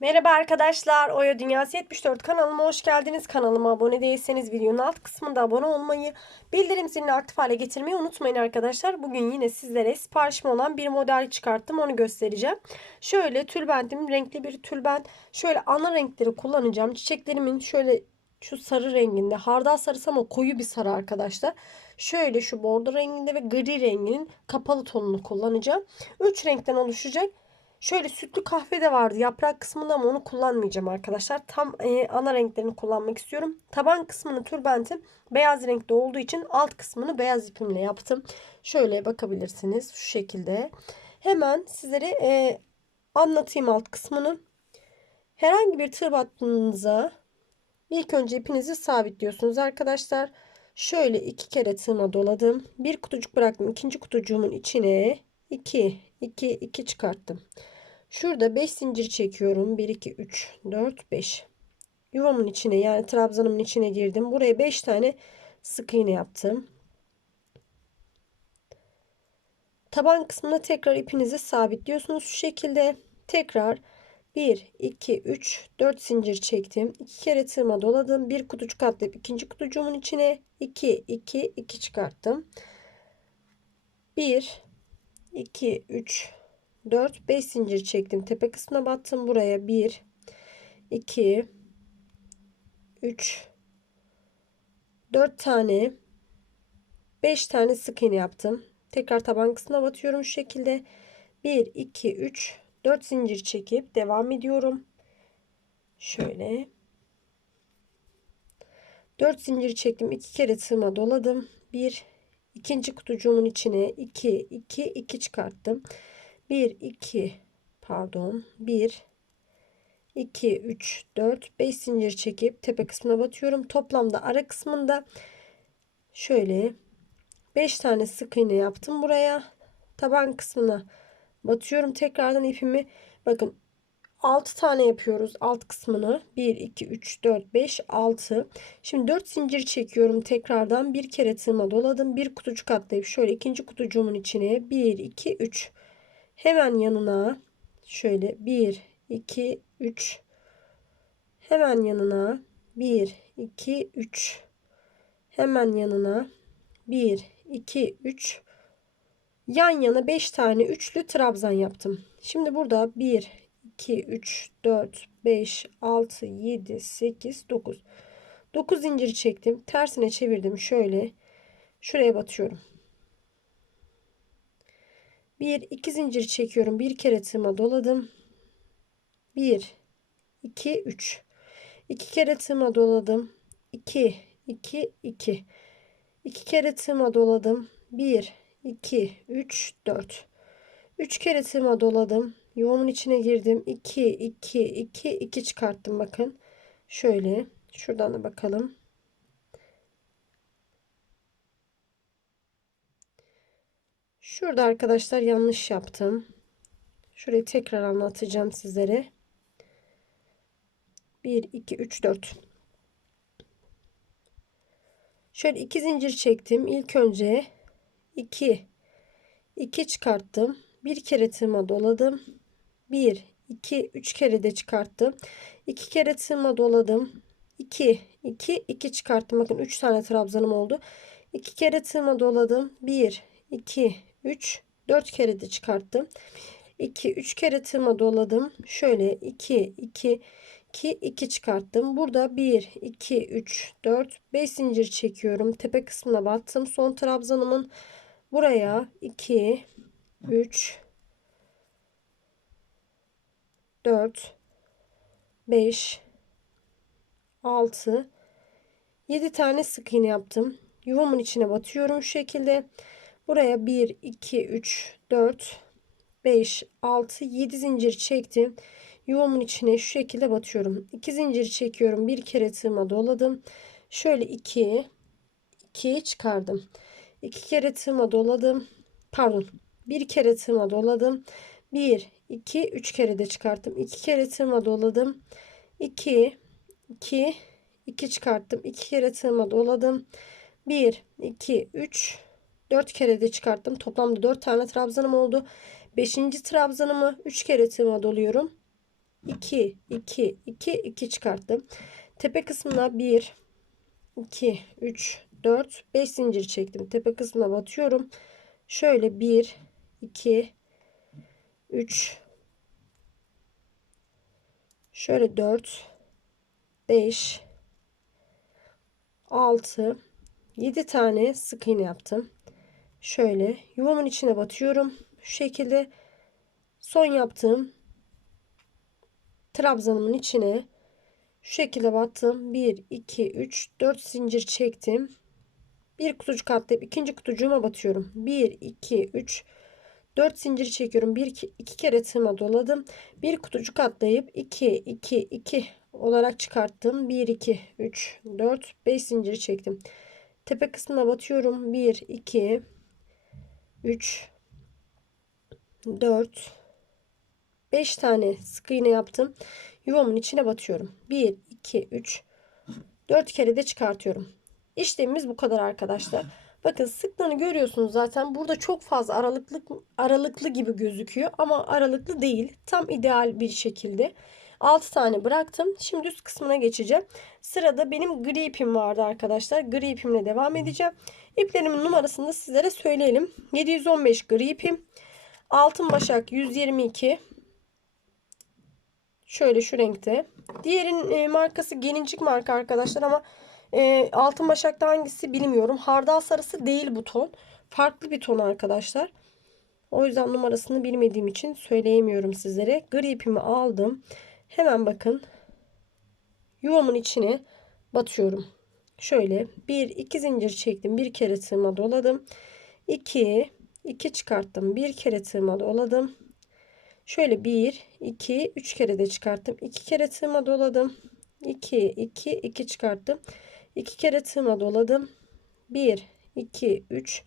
Merhaba arkadaşlar. Oya Dünyası 74 kanalıma hoş geldiniz. Kanalıma abone değilseniz videonun alt kısmında abone olmayı, bildirim zilini aktif hale getirmeyi unutmayın arkadaşlar. Bugün yine sizlere siparişim olan bir model çıkarttım. Onu göstereceğim. Şöyle tülbentim renkli bir tülbent. Şöyle ana renkleri kullanacağım. Çiçeklerimin şöyle şu sarı renginde. Hardal sarısı ama koyu bir sarı arkadaşlar. Şöyle şu bordo renginde ve gri renginin kapalı tonunu kullanacağım. 3 renkten oluşacak. Şöyle sütlü kahve de vardı yaprak kısmında ama onu kullanmayacağım arkadaşlar. Tam e, ana renklerini kullanmak istiyorum. Taban kısmını tülbentim beyaz renkte olduğu için alt kısmını beyaz ipimle yaptım. Şöyle bakabilirsiniz şu şekilde. Hemen sizlere e, anlatayım alt kısmını. Herhangi bir tığ ilk önce ipinizi sabitliyorsunuz arkadaşlar. Şöyle iki kere tığıma doladım. Bir kutucuk bıraktım. ikinci kutucuğumun içine 2 2 2 çıkarttım. Şurada 5 zincir çekiyorum. 1 2 3 4 5. Yuvamın içine yani trabzanımın içine girdim. Buraya 5 tane sık iğne yaptım. Taban kısmına tekrar ipinizi sabitliyorsunuz şu şekilde. Tekrar 1 2 3 4 zincir çektim. 2 kere tığıma doladım. Bir kutucuk atlayıp ikinci kutucuğumun içine 2 2 2 çıkarttım. 1 2 3 4 5 zincir çektim. Tepe kısmına battım. Buraya 1 2 3 4 tane 5 tane sık iğne yaptım. Tekrar taban kısmına batıyorum şu şekilde. 1 2 3 4 zincir çekip devam ediyorum. Şöyle 4 zincir çektim. 2 kere tığıma doladım. 1 ikinci kutucuğumun içine 2 2 2 çıkarttım. 1 2 pardon 1 2 3 4 5 zincir çekip tepe kısmına batıyorum. Toplamda ara kısmında şöyle 5 tane sık iğne yaptım buraya. Taban kısmına batıyorum. Tekrardan ipimi bakın 6 tane yapıyoruz alt kısmını. 1, 2, 3, 4, 5, 6. Şimdi 4 zincir çekiyorum tekrardan. Bir kere tığıma doladım. Bir kutucuk atlayıp şöyle ikinci kutucuğumun içine 1, 2, 3. Hemen yanına şöyle 1, 2, 3. Hemen yanına 1, 2, 3. Hemen yanına 1, 2, 3. Yan yana 5 tane üçlü trabzan yaptım. Şimdi burada 1, 2, 3, 4, 5, 6, 7, 8, 9. 9 zincir çektim. Tersine çevirdim. Şöyle şuraya batıyorum. 1, 2 zincir çekiyorum. Bir kere tığıma doladım. 1, 2, 3. 2 kere tığıma doladım. 2, 2, 2. 2 kere tığıma doladım. 1, 2, 3, 4. 3 kere tığıma doladım. Yuvamın içine girdim. 2, 2, 2, 2 çıkarttım bakın. Şöyle. Şuradan da bakalım. Şurada arkadaşlar yanlış yaptım. Şurayı tekrar anlatacağım sizlere. 1, 2, 3, 4. Şöyle iki zincir çektim. İlk önce 2, 2 çıkarttım. Bir kere tığıma doladım. 1, 2, 3 kere de çıkarttım. 2 kere tığıma doladım. 2, 2, 2 çıkarttım. Bakın 3 tane trabzanım oldu. 2 kere tığıma doladım. 1, 2, 3, 4 kere de çıkarttım. 2, 3 kere tığıma doladım. Şöyle 2, 2, 2, 2 çıkarttım. Burada 1, 2, 3, 4, 5 zincir çekiyorum. Tepe kısmına battım. Son trabzanımın buraya 2, 3, 4 5 6 7 tane sık iğne yaptım. Yuvamın içine batıyorum şu şekilde. Buraya 1 2 3 4 5 6 7 zincir çektim. Yuvamın içine şu şekilde batıyorum. 2 zincir çekiyorum. Bir kere tığıma doladım. Şöyle 2 2 çıkardım. 2 kere tığıma doladım. Pardon. Bir kere tığıma doladım. 1 2 3 kere de çıkarttım. 2 kere tığıma doladım. 2 2 2 çıkarttım. 2 kere tığıma doladım. 1 2 3 4 kere de çıkarttım. Toplamda 4 tane trabzanım oldu. 5. trabzanımı 3 kere tığıma doluyorum. 2 2 2 2 çıkarttım. Tepe kısmına 1 2 3 4 5 zincir çektim. Tepe kısmına batıyorum. Şöyle 1 2 3 şöyle 4 5 6 7 tane sık iğne yaptım. Şöyle yuvamın içine batıyorum. Şu şekilde son yaptığım trabzanımın içine şu şekilde battım. 1 2 3 4 zincir çektim. Bir kutucuk atlayıp ikinci kutucuğuma batıyorum. 1 2 3 4 zincir çekiyorum. 1 2, 2 kere tığıma doladım. Bir kutucuk atlayıp 2 2 2 olarak çıkarttım. 1 2 3 4 5 zincir çektim. Tepe kısmına batıyorum. 1 2 3 4 5 tane sık iğne yaptım. Yuvamın içine batıyorum. 1 2 3 4 kere de çıkartıyorum. İşlemimiz bu kadar arkadaşlar. Bakın sıklığını görüyorsunuz zaten. Burada çok fazla aralıklı aralıklı gibi gözüküyor ama aralıklı değil. Tam ideal bir şekilde. 6 tane bıraktım. Şimdi üst kısmına geçeceğim. Sırada benim gri ipim vardı arkadaşlar. Gri ipimle devam edeceğim. İplerimin numarasını da sizlere söyleyelim. 715 gri ipim. Altın başak 122. Şöyle şu renkte. Diğerin e, markası gelincik marka arkadaşlar ama e, altın başakta hangisi bilmiyorum. Hardal sarısı değil bu ton. Farklı bir ton arkadaşlar. O yüzden numarasını bilmediğim için söyleyemiyorum sizlere. Gri ipimi aldım. Hemen bakın. Yuvamın içine batıyorum. Şöyle bir iki zincir çektim. Bir kere tığıma doladım. 2 2 çıkarttım. Bir kere tığıma doladım. Şöyle 1 2 3 kere de çıkarttım. 2 kere tığıma doladım. 2 2 2 çıkarttım. 2 kere tığıma doladım. 1 2 3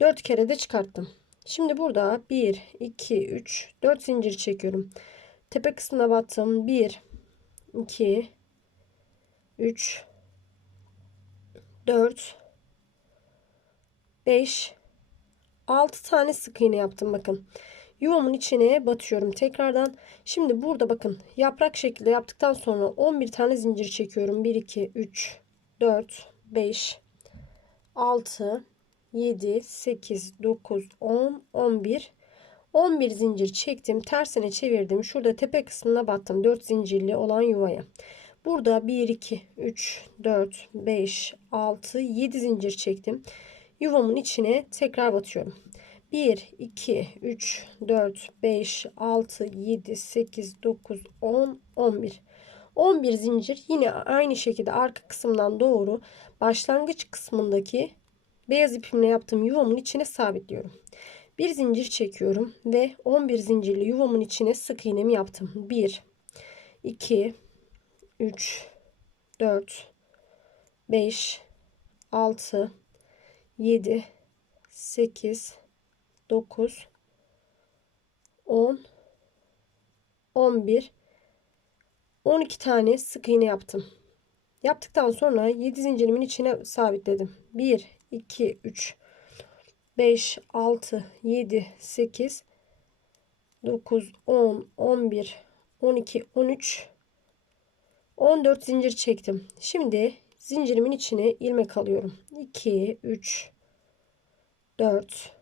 4 kere de çıkarttım. Şimdi burada 1 2 3 4 zincir çekiyorum. Tepe kısmına battım. 1 2 3 4 5 6 tane sık iğne yaptım bakın. Yuvamın içine batıyorum tekrardan. Şimdi burada bakın yaprak şekilde yaptıktan sonra 11 tane zincir çekiyorum. 1 2 3 4 5 6 7 8 9 10 11 11 zincir çektim. Tersine çevirdim. Şurada tepe kısmına battım. 4 zincirli olan yuvaya. Burada 1 2 3 4 5 6 7 zincir çektim. Yuvamın içine tekrar batıyorum. 1 2 3 4 5 6 7 8 9 10 11 11 zincir yine aynı şekilde arka kısımdan doğru başlangıç kısmındaki beyaz ipimle yaptığım yuvamın içine sabitliyorum. Bir zincir çekiyorum ve 11 zincirli yuvamın içine sık iğnemi yaptım. 1 2 3 4 5 6 7 8 9 10 11 12 tane sık iğne yaptım. Yaptıktan sonra 7 zincirimin içine sabitledim. 1 2 3 5 6 7 8 9 10 11 12 13 14 zincir çektim. Şimdi zincirimin içine ilmek alıyorum. 2 3 4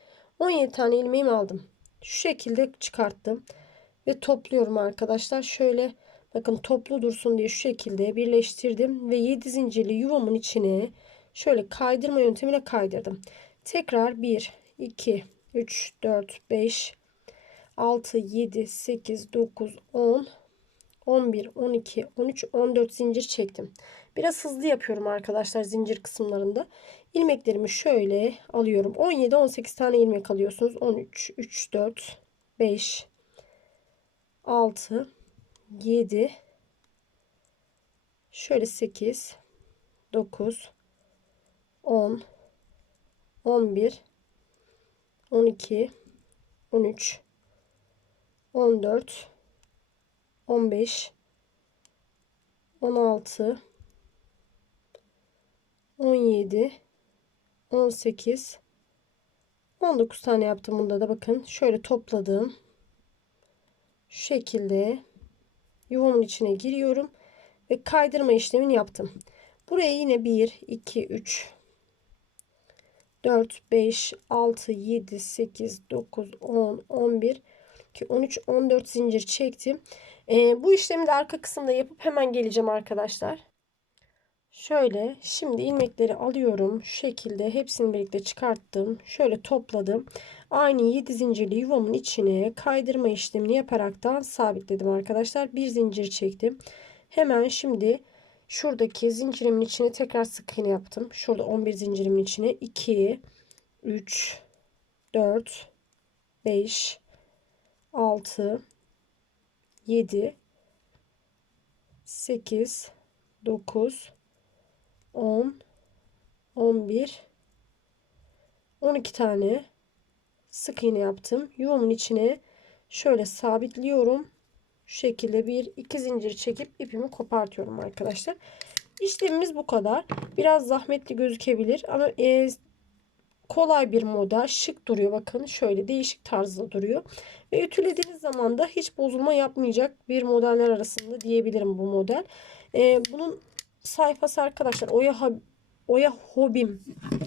17 tane ilmeğimi aldım. Şu şekilde çıkarttım ve topluyorum arkadaşlar. Şöyle bakın toplu dursun diye şu şekilde birleştirdim ve 7 zincirli yuvamın içine şöyle kaydırma yöntemiyle kaydırdım. Tekrar 1 2 3 4 5 6 7 8 9 10 11, 12, 13, 14 zincir çektim. Biraz hızlı yapıyorum arkadaşlar zincir kısımlarında. İlmeklerimi şöyle alıyorum. 17, 18 tane ilmek alıyorsunuz. 13, 3, 4, 5, 6, 7 şöyle 8 9 10 11 12 13 14 15 16 17 18 19 tane yaptım bunda da bakın. Şöyle topladım. Şu şekilde yuvamın içine giriyorum ve kaydırma işlemini yaptım. Buraya yine 1 2 3 4 5 6 7 8 9 10 11 2 13 14 zincir çektim. Ee, bu işlemi de arka kısımda yapıp hemen geleceğim arkadaşlar Şöyle şimdi ilmekleri alıyorum. Şu şekilde hepsini birlikte çıkarttım. Şöyle topladım. Aynı 7 zincirli yuvamın içine kaydırma işlemini yaparaktan sabitledim arkadaşlar. Bir zincir çektim. Hemen şimdi şuradaki zincirimin içine tekrar sık iğne yaptım. Şurada 11 zincirimin içine 2 3 4 5 6 7 8 9 10 11 12 tane sık iğne yaptım. Yuvamın içine şöyle sabitliyorum. Şu şekilde bir iki zincir çekip ipimi kopartıyorum arkadaşlar. İşlemimiz bu kadar. Biraz zahmetli gözükebilir ama e, kolay bir model. Şık duruyor bakın. Şöyle değişik tarzda duruyor. Ve ütülediğiniz zaman da hiç bozulma yapmayacak bir modeller arasında diyebilirim bu model. E, bunun sayfası arkadaşlar Oya, Oya Hobim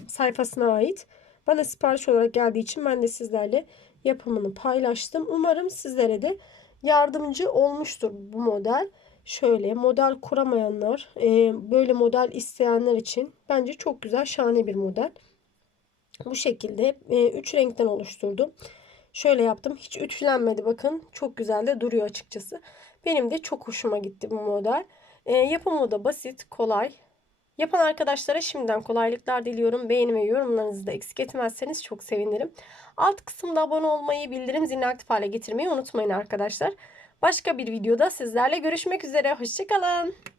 sayfasına ait. Bana sipariş olarak geldiği için ben de sizlerle yapımını paylaştım. Umarım sizlere de yardımcı olmuştur bu model. Şöyle model kuramayanlar, e, böyle model isteyenler için bence çok güzel, şahane bir model. Bu şekilde 3 e, renkten oluşturdum. Şöyle yaptım. Hiç ütülenmedi bakın. Çok güzel de duruyor açıkçası. Benim de çok hoşuma gitti bu model. E, yapımı da basit, kolay. Yapan arkadaşlara şimdiden kolaylıklar diliyorum. Beğeni ve yorumlarınızı da eksik etmezseniz çok sevinirim. Alt kısımda abone olmayı, bildirim zilini aktif hale getirmeyi unutmayın arkadaşlar. Başka bir videoda sizlerle görüşmek üzere. Hoşçakalın.